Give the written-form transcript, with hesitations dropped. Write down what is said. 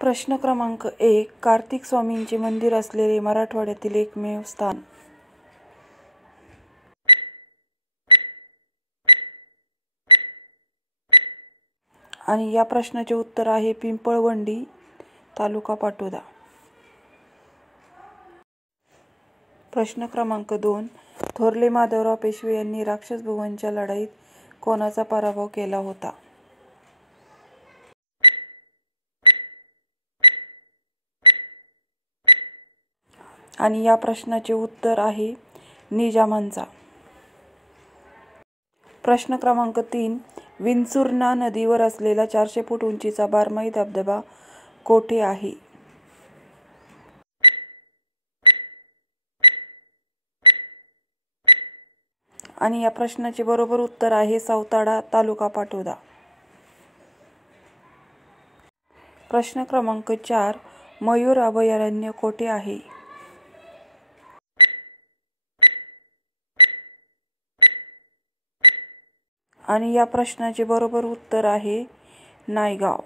प्रश्न क्रमांक 1. कार्तिक स्वामींचे मंदिर असलेले मराठवाड्यातील एकमेव स्थान. आणि या प्रश्नाचे उत्तर आहे पिंपळवंडी, तालुका पाटोदा. प्रश्न क्रमांक 2. थोरले माधवराव पेशवे यांनी राक्षस भुवनच्या लढाईत कोणाचा पराभव केला होता? आणि या प्रश्नाचे उत्तर आहे निजामांचा. प्रश्न क्रमांक 3. विंचुर्णा नदीवर असलेला 400 फूट उंचीचा बारमाही धबधबा कोठे आहे? आणि या प्रश्नाचे बरोबर उत्तर आहे सावताळा, तालुका पाटोदा. प्रश्न क्रमांक 4. मयूर अभयारण्य कोठे आहे? आणि या प्रश्नाचे बरोबर उत्तर आहे नायगाव.